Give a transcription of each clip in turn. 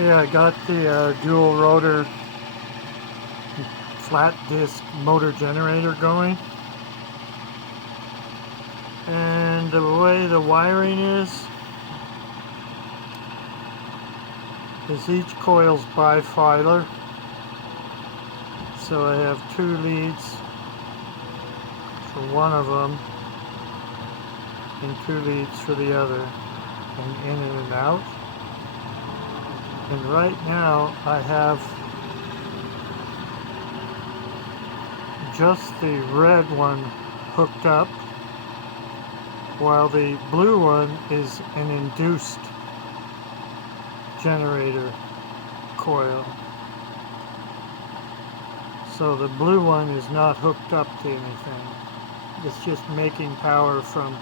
Okay, I got the dual rotor flat disc motor generator going, and the way the wiring is each coil's bifilar, so I have 2 leads for one of them and 2 leads for the other, and in and out. And right now I have just the red one hooked up, while the blue one is an induced generator coil. So the blue one is not hooked up to anything. It's just making power from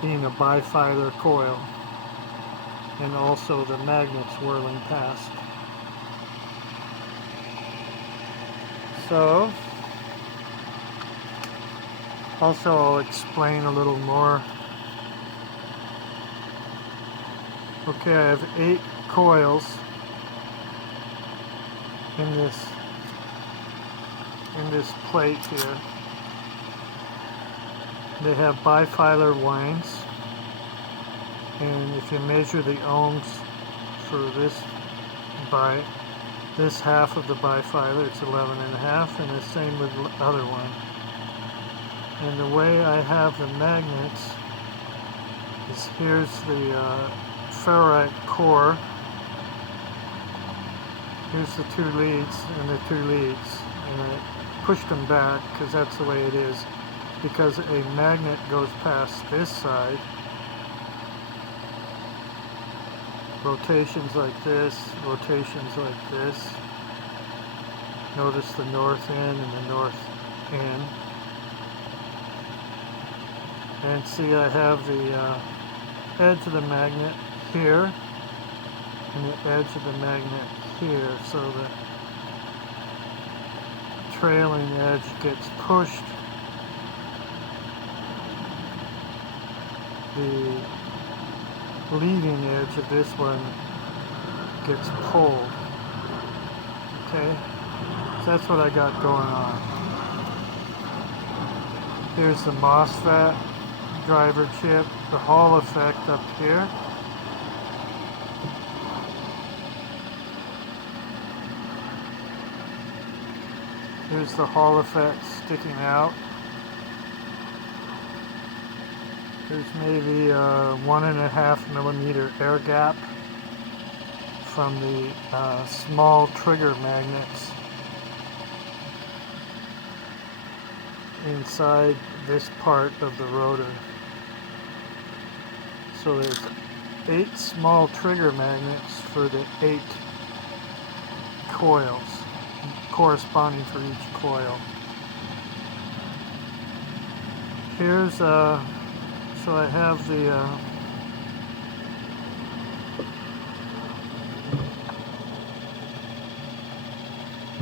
being a bifilar coil, and also the magnets whirling past. So, also I'll explain a little more. Okay, I have 8 coils in this plate here. They have bifilar winds, and if you measure the ohms for this half of the bifilar, it's 11.5, and the same with the other one. And the way I have the magnets is, here's the ferrite core, here's the 2 leads and the 2 leads, and I pushed them back because that's the way it is, because a magnet goes past this side, rotations like this, rotations like this. Notice the north end and the north end. And see, I have the edge of the magnet here and the edge of the magnet here, so the trailing edge gets pushed. The leading edge of this one gets pulled. Okay, so that's what I got going on. Here's the MOSFET driver chip, the Hall effect up here. Here's the Hall effect sticking out. There's maybe a 1.5 millimeter air gap from the small trigger magnets inside this part of the rotor. So there's 8 small trigger magnets for the 8 coils, corresponding for each coil. Here's so I have the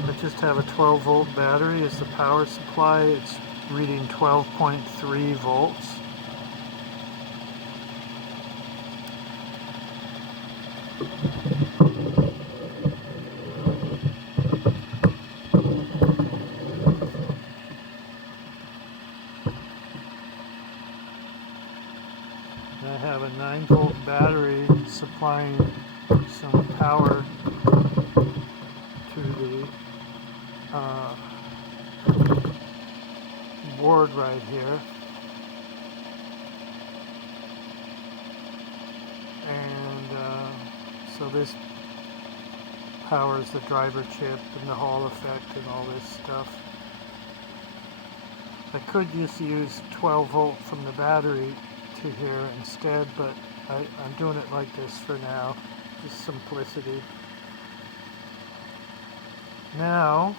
I just have a 12-volt battery as the power supply. It's reading 12.3 volts. I have a 9-volt battery supplying some power to the board right here, and so this powers the driver chip and the Hall effect and all this stuff. I could just use 12 volt from the battery to here instead, but I'm doing it like this for now, just simplicity. Now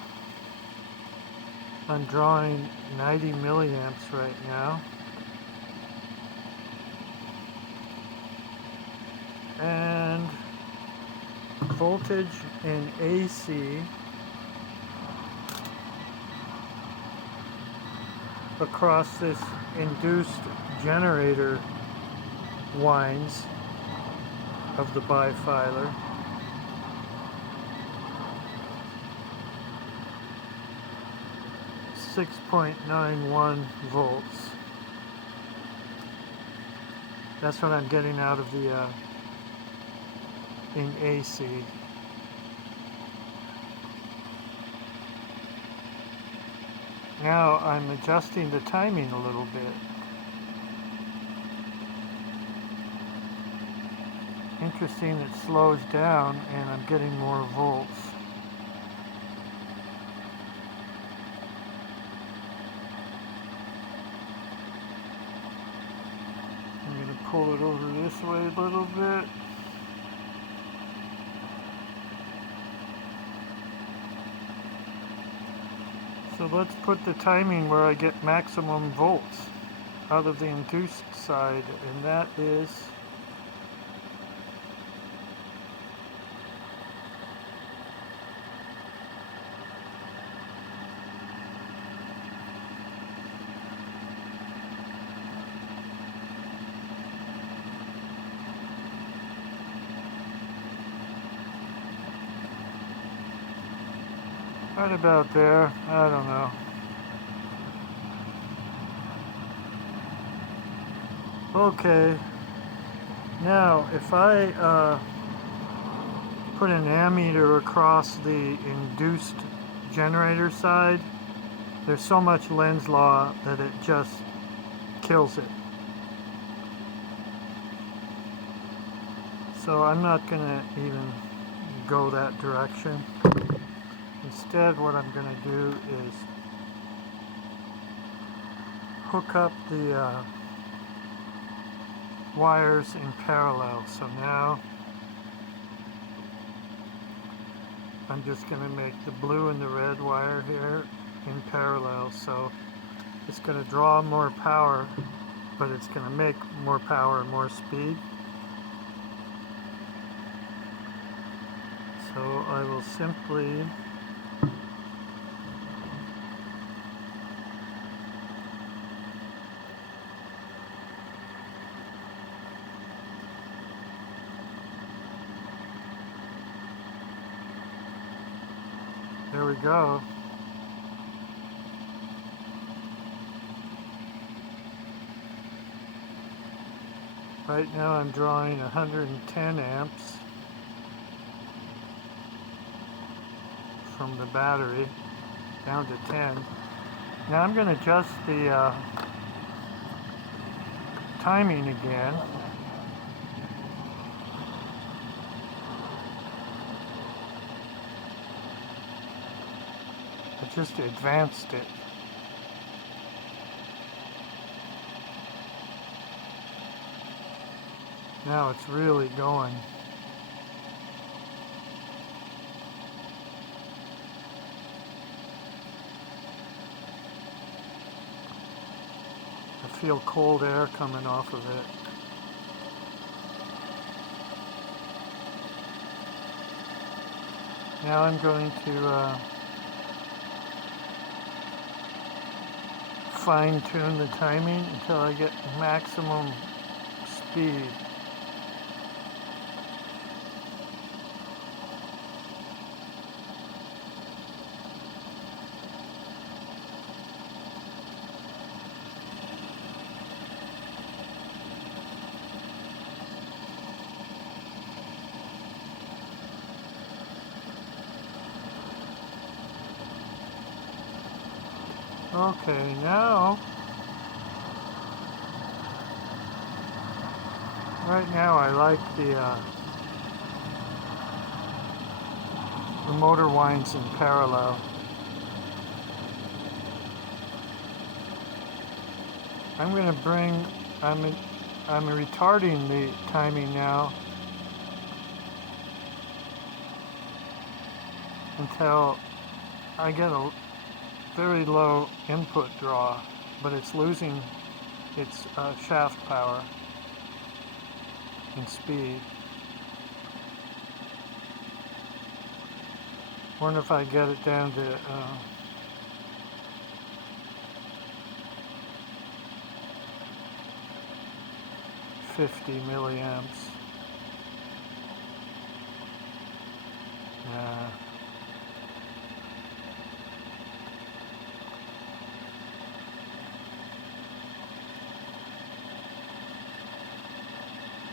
I'm drawing 90 milliamps right now, and voltage in AC across this induced generator winds of the bifilar 6.91 volts. That's what I'm getting out of the in AC. Now I'm adjusting the timing a little bit. Interesting, it slows down and I'm getting more volts. I'm going to pull it over this way a little bit. So let's put the timing where I get maximum volts out of the induced side, and that is right about there. I don't know. Okay, now if I put an ammeter across the induced generator side, there's so much Lenz's law that it just kills it. So I'm not going to even go that direction. Instead, what I'm going to do is hook up the wires in parallel. So now I'm just going to make the blue and the red wire here in parallel. So it's going to draw more power, but it's going to make more power and more speed. So I will simply there we go. Right now I'm drawing 110 amps from the battery down to 10. Now I'm going to adjust the timing again. I just advanced it. Now it's really going. I feel cold air coming off of it. Now I'm going to fine-tune the timing until I get maximum speed. Okay, now, right now I like the motor winds in parallel. I'm going to bring, I'm retarding the timing now until I get a very low input draw, but it's losing its shaft power and speed. Wonder if I get it down to 50 milliamps.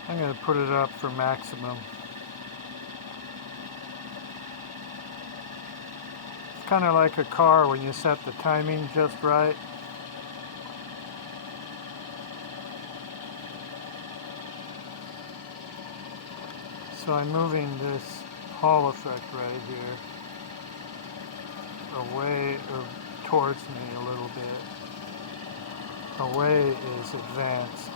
I'm going to put it up for maximum. It's kind of like a car when you set the timing just right. So I'm moving this Hall effect right here away towards me a little bit. Away is advanced.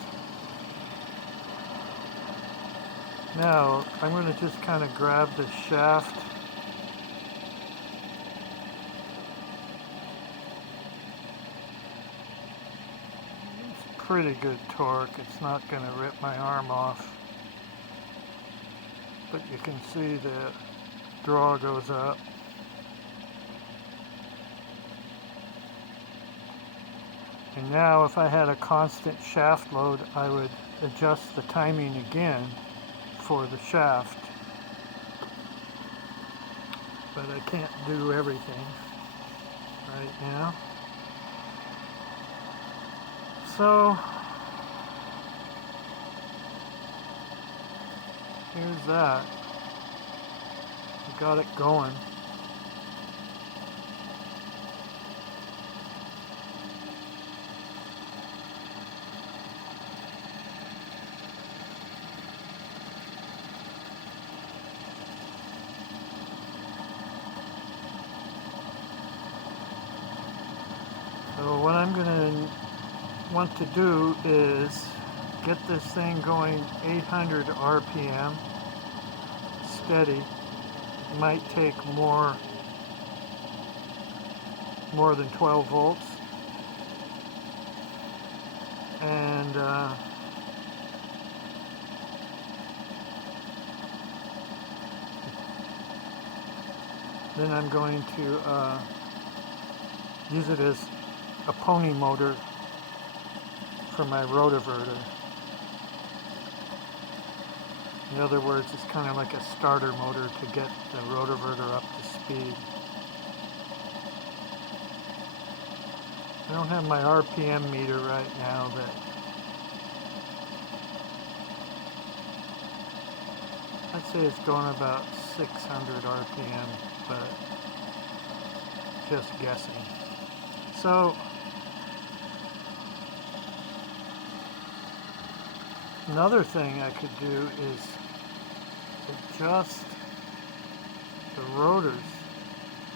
Now I'm going to just kind of grab the shaft it's pretty good torque. It's not going to rip my arm off, but you can see the draw goes up. And now if I had a constant shaft load, I would adjust the timing again for the shaft. But I can't do everything right now. So here's that. I got it going. So what I'm going to want to do is get this thing going 800 RPM steady. It might take more than 12 volts, and then I'm going to use it as a pony motor for my rotoverter. In other words, it's kind of like a starter motor to get the rotoverter up to speed. I don't have my RPM meter right now, but I'd say it's going about 600 RPM, but just guessing. So another thing I could do is adjust the rotors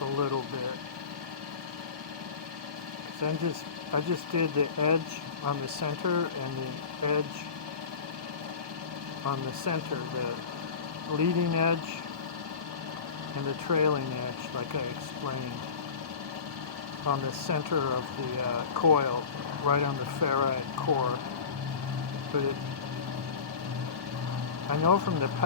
a little bit. Because I just did the edge on the center and the edge on the center, the leading edge and the trailing edge, like I explained, on the center of the coil, right on the ferrite core. But I know from the